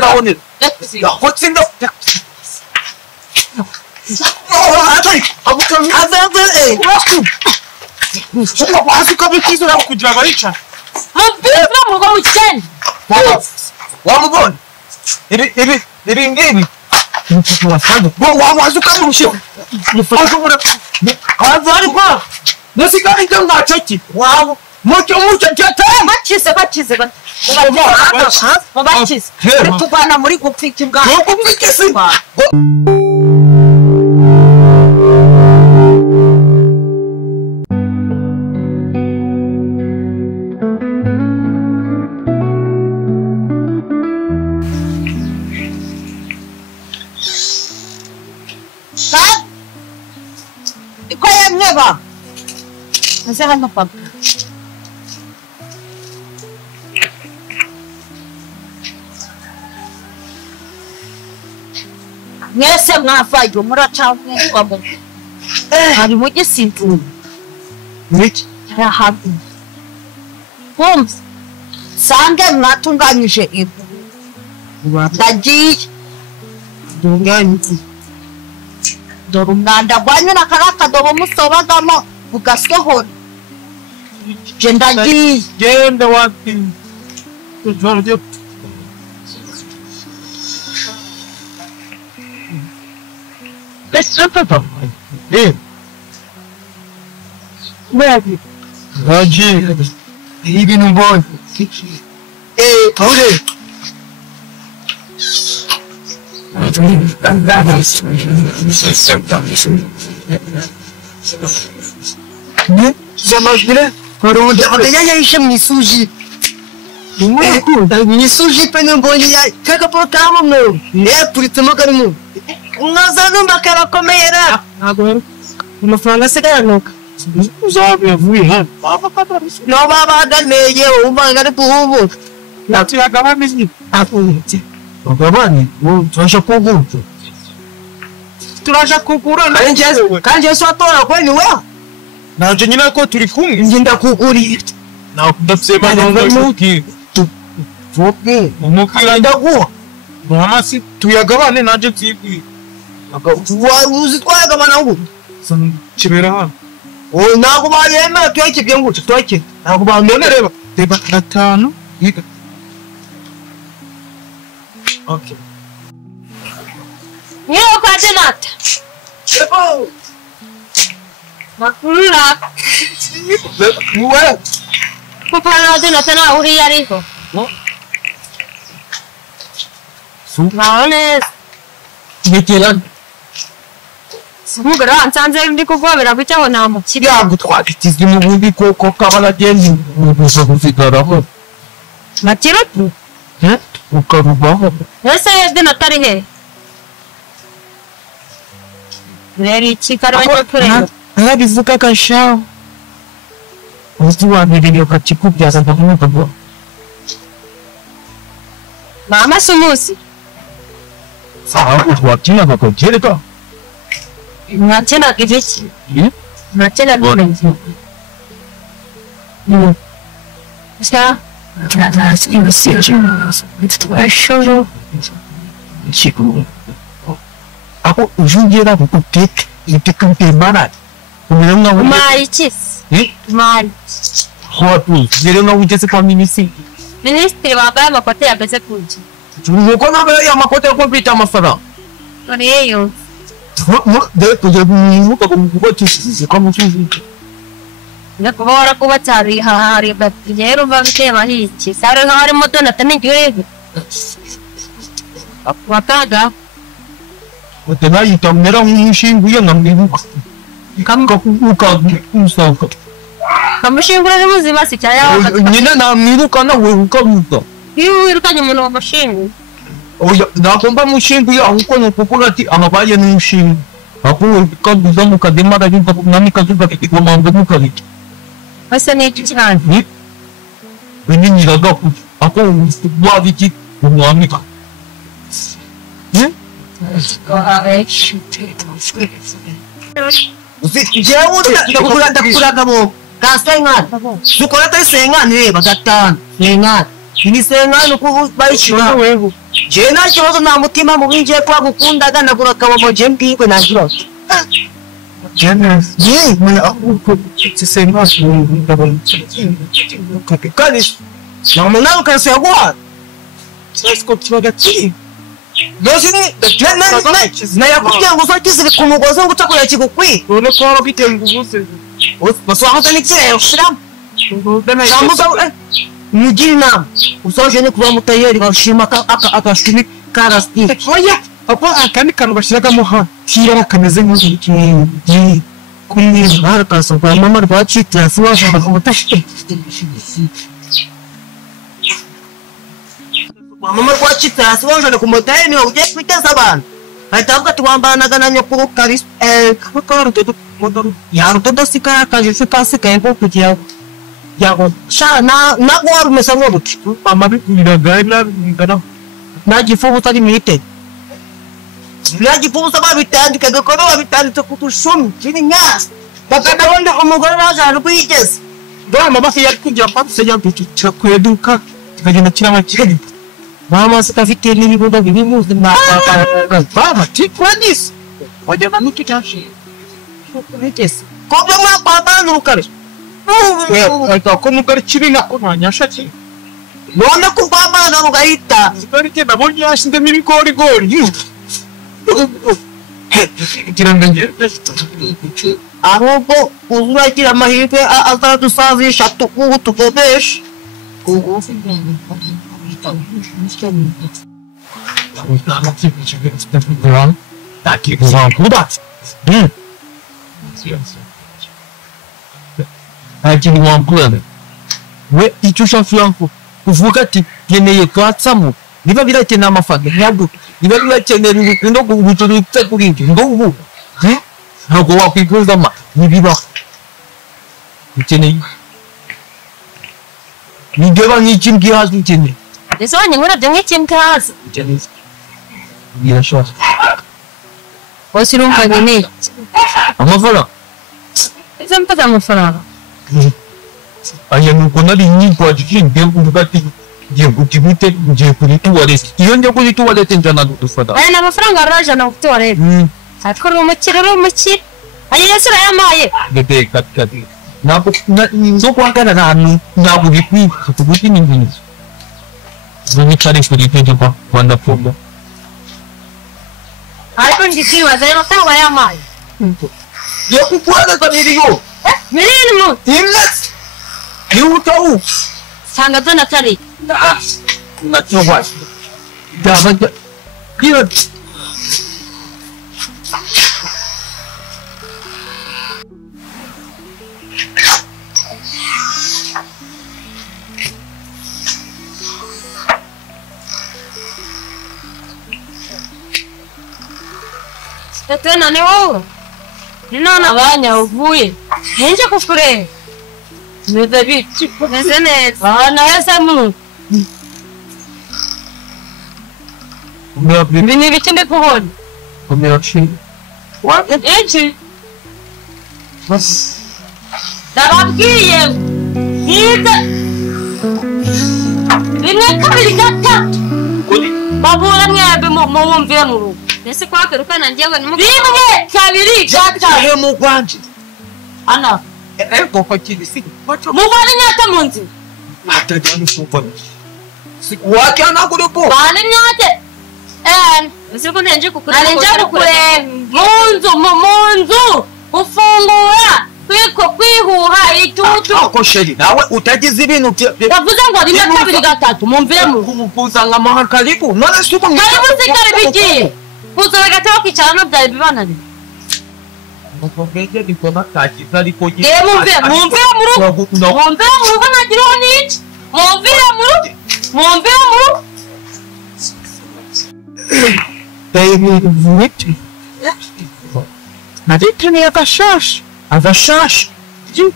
나 오늘. 야, 호칭도. Asuka bikizo na kujabalisha. Mpira mko mcheni. Wao bon. Ibi ngeni. Asuka mshio. Asuka. Azari kwa. Nasika ndio ngachoki. Wao. Mucho tata. Bachize. Bachize. Tupana muri gupfika bwa. Gupfika simba. Ba? Nasaan na pag? Ngese mnafayo muracha ngwabo. Hari muje simple. Which? Ya happy. Homes. Sange mnatunganyije ibu. Ndaji. Ndunganyije. Dorumnanda gwanya nakaraka dobo musobagamo bugasohora genda wapi kujwarje Let's papa Where Raji even a boy hold Ne? Zaman bile orada ya işim ni suji. Ni suji penin boyu ya kaka programa no. Ne puritama karmu. Unazanu bakara komera. Agora uma fala segara no. Usabe avui ha. Baba kadar. No baba da ne ye o mangara puvu. Na tu ya gama mesmo. Aputi. Ogabani, turasha kugutu. Turasha kugura kanje só tora kwani wewe. Na nyina ko turi kumwe ngenda kuguri. Na ndasema n'umuki. Voke, umukira ndaguha. Mama si tuyagabane naje tsibi. Uzi twagabana ngo. San chibera ha. O nago bayema twake byengu twake. Nago ba none reba gatanu. Okay. Niyo kwa tenata. Chepo. Makula. Uwe. Kupana tenata na uri yariko. No. Naone. Nikelan. Sumugara ansanze ndiko kwa bera bicaho namo. Kiriya gutwagitiza mu bundi koko kabala gendi. Ubuso gufikara ho. Makiro? Ukarubaho. Ese yede natari he. Neri chikaro nyokurero. Bivuga kasha. Uzi wabiri ukachikubya za ndamuka bo. Mama sumusi. Sawa watina bakojereka. Natena kivichi. Natena bonenzi. Sa Chico. Ako ujungera kukupek ipikampe mana. Umeona wewe? Marichis. Mari. Hopi. Umeona ujese kwa ministry. Ministry wabaya makote ya bese kunji. Tuko na ya makote kwa pita masara. Kani hiyo. De kujabu kwa tisi kama tuzi. Nakubora kuba cyari hari batiyero bagitema hici. Sare hari moto natane gyurego. Wakaga. Utena yitamera umushinguye ngamwibuka. Kamka kubuka usaka. Kamushingura ni muzima si cyaya. Nyina namwiruka nawe ukamuka. Iyo wirukanye umuntu wamushingu. Oya nakomba mushinguye ahuko no kuvuga ati amabaye n'umushingu. Ako kaduza mukadema rajumva nami kazuba kigoma mukali. Asa ni cyane. Ni nyiraga ku ako wabiki umwamika. Jewe ndakuraga bo kasenga. Dukora tasenga ni bagatana. Senga. Ini senga no ku bayishira wewe. Je nta kibazo nta mutima mubi ngiye kwa gukundaga nagura akabamo je mbwirwe nta kibazo. Ye mwana ahubwo sisema ndabona. Kandi nawe ukase yagwa. Siko kibaga ki. Dosini na yakujya ngo uzakizire ku mugozi ngo utakora kigukwi. None ko wabite ngubuze. Baswaho nikire ushira. Namuza mugina usoje ne kuba mutayeri bashima akashimi karasti. Oya apa akandi kanu bashiraga muha kira kameze nk'iki kuri harakaso kwa mama rwacite asiwasha bakubutashi. Mama rwacite asiwasha ku mutayeri ni uje kwiteza abantu. Ahitavuga ati wambanaga na nyokuru karis kakaro todo modoru yaro todo sika kaje kasi kaengo kugira yago sha na gwaru mesango buti mama biraga ngana nagifubu tari mite nagifubu saba bitandika gakoro babitandika kutushumi kininga bakada wanda umugore naza rubigeze ndo mama se yakujya patse yambiki cyakweduka kagenda kirama kiri mama sikafite n'ibibuga bibimuze na baba tikwadis oje banuki tashi kunetes ko bya kwa bana rukare ko mugari kirina ko ntanyashati none ko kwa bana rugahita sikarike nabonye yashinde n'ibigori gori kiranganje ahubwo uzuragira amahirwe azadusazisha tukubesh Aqui no plano. We ichusha flanco. Kuvuga ati geneye kwatsamu. Niba birate na mafanga. Ntabwo niba birate ndo guturu tsakuringi. Ndo ntabwo wakwikuza ma. Nibiba. Ukeneye. Nigeba nk'ikimki hasi ukeneye. Ese wanyengura byo nk'ikimki hasi. Ukeneye. Birashobora. Osirumva nini? Amafaranga. Ese mpata amafaranga. Aya nuko nari nyikwa jikinge ngati ngiye kutibute ngiye kuri tuwarete iyo njye kuri tuwarete njana dufata aya na amafaranga araje na tuwarete atwara umukire aya yasira yamaye gete kati nako ndo kwangana nanu nabo bikwi kutubuti ningini zoni kare kuri tete kwa kwanda pomba ariko ngikiwa zero tawa yamaye yo kukwanda tabiriyo milimo imlet yutau sanga dona tari na chowa dava kira Tena ni wewe ninaona banya uvuye nje kufure Medabi tipo nesene na esa mu Bini bichinde kubona Komeachi Echi Dababwiye Nita Bine kabiri gatatu Babura mwebe mumvira mu rugo Nese kwake rukana njyewe ni Bimwe kabiri gatatu mu Rwanda Ana eko kwakirisi Muvane nyata munzi atajani super wake anakulipo Bane nyate Nsiku nenje kukure Munzu Ufungura Kwihuha itutu Ako sheri nawe utagize ibintu Yavuze ngo rimwe kabiri gatatu mumvire mu kumukuza ngamaha karibu none suko Karibu sikari bigiye Kuzo gatero kwicarana byari bibanani Mukogeje dikona kakiza ariko mumvire mu rugo nagiriho n'iki mumvire mu rugo vuiti Nadite ni agashasha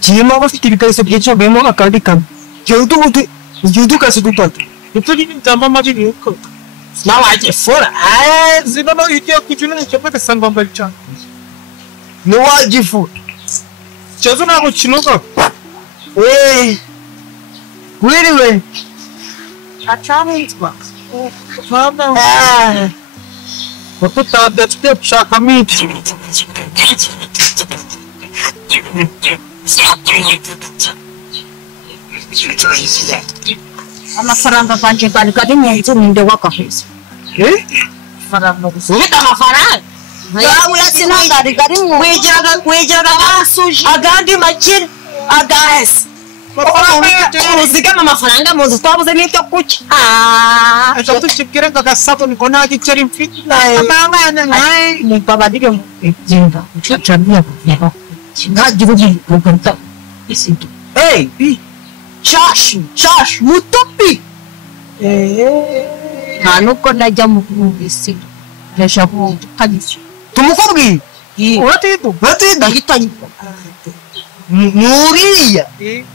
Kiyama bafite ibikoresho byinshi bemo akandi kamwe Giudu kasi dutatu Ipfu n'intamba amajiri yuko Nawaje fora zino no igiye kujuna n'icyo sangwa mbali cyane Nawaje fora Chazo nabo kinoka Wiriwe Achama Mama. Aku tak ada setiap kami. Amafaranga kanje kari kari nyenze ninde wakahise. Faranga gusubita amafaranga. Yawe sinangari kari wejeraga basuji agandi makiri agahese. Uzigama amafaranga muzi twabuze n'ibyo kurya. Ejo tuchikire ngagasato nikona giceri mfiti. Amangana ngai Nibabadige igenda. Chachamia kuva. Ngagira ubuganta. Isinto. Hey, Shash, mutupi. Nuko najya mu bisi. Yashabu kadisi. Tumukobwi. Uratido. Ndagitanye. Nuriya.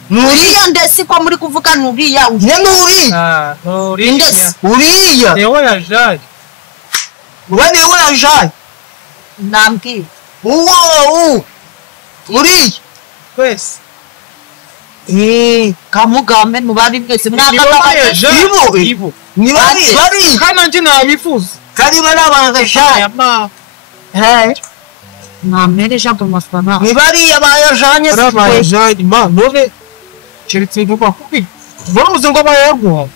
Nuriya ndesi ko muri kuvuga nuriya. Ne Nuriya. Nuriya. Ndesi. Uriya. Ewe yajaye. Wani ewe yajaye. Namki. Uriya. Kwese. Kamugame mubari mwese Ibo. Ni bari. Kana nje nabifuza. Kari barabangashaye. Yama. Namereja kumasana. Ni bari yabayajanye. Yajaye ma none. Chiritse vuba kubi. Vamos ngo bayagwa.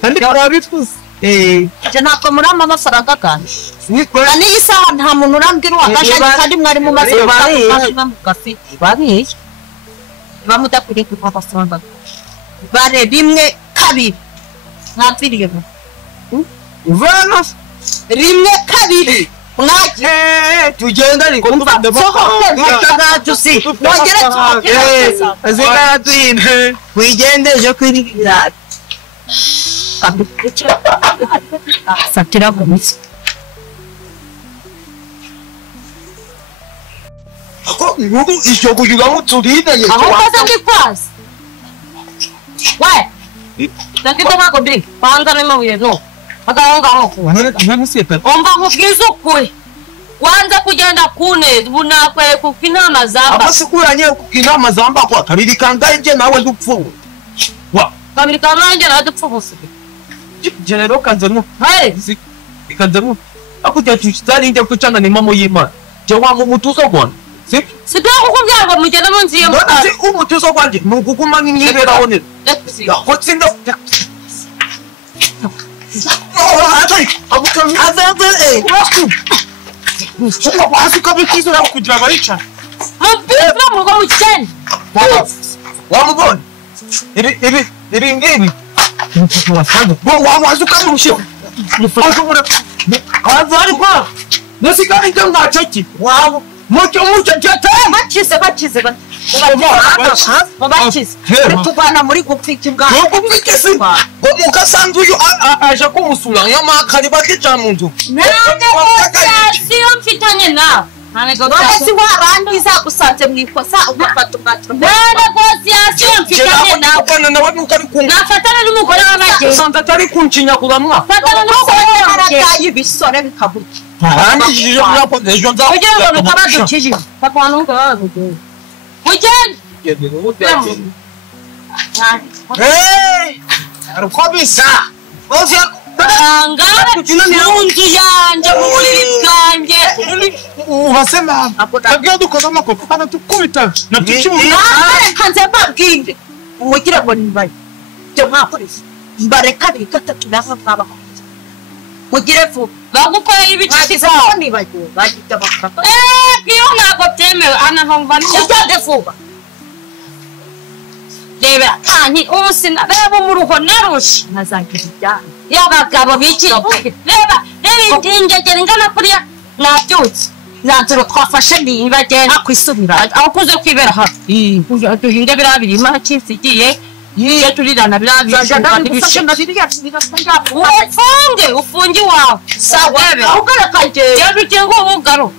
Kandi barabifuza. Je nako murama amafaranga kandi. Nikora Ani isaha nta muntu urambwira wakashanye kandi mwari mu mafaranga mukafi. Bari. Bamudakuriye ku amafaranga. Bare bimwe kabiri. Ntabiriye. Vana. Rimwe kabiri. Mwaje tugenda ni kumva mutagajusi wongere azika twine wigendeje kwirira satira gumisi ako ngugu isho kujuga muturide ye aho kaza kwasi we ndakita ngako big panga rema uye no akanga aho Wana sieta. omba nkubwiza ukuri wanza kugenda kune bunakwe kukinama zamba abasikuranye kukinama zamba kwa kabiri kangaje nawe ndupfu wa kabiri kamanje nadupfubusa General kanzano. hey Kanzano. Ako jya tuchitani nje kuchana ni mamo yima. Je wa mu mutuzo bwana. Si sibya kukubwira ngo mugenda munziye mu none se umutuzo kwanje mugukuma nkibera one ko tsinda wasuka bikizo na kugira barica mubira mu ngo mukene wamubona iri ngibi wasuka mushyo azari kwa nasika nje ngachaki wabo mucyo cyata bakize tubana muri gupfika bwa gupfike si umukasanzu uyu aje kumusura yamakari bakica mu nzu siyo mfitanye nawe Nasi warandi izagusanze mwikosa ugafata umwatro. Nana gosiasiyo mfitanye nawe. Kana nawe ukari ku. Nafatana n'umugore w'abageni. Santa atari kuncinya kuramwa. Fatana n'umugore w'abageni bisore bikabuka. Kandi jije mwapo ejo nza. Ujye ngo bikabadukije. Papa nunga wabugeni. Ujye. Hey! Arukobisa. Ozya Angara munzu yanje mu buriri bwanjye. Urasema Kabya dukoza amakoko kana tukubita na tukimuha. Kanze babwinde. Umugira ngo nibaye. Cyo mwapolisi. Bareka bitatu naho nkaba. Mugire vuba. Bagukora ibiki sawa nibaye. Bagita bakaka. Kiyo nako temewe anahomba n'ujye vuba. Deba ani osina bebo mu ruho narushi nazagira y'abagabo biki reba ndinge ngana kuriya nabyutse naturo twafashe nibagenda kwisubira aho kuze kwibera hafi duhinga birabiri ma cyisigiye yiye turirana birabiri ufunge wawe sawa ukara kaje yaruke ngo ubugaro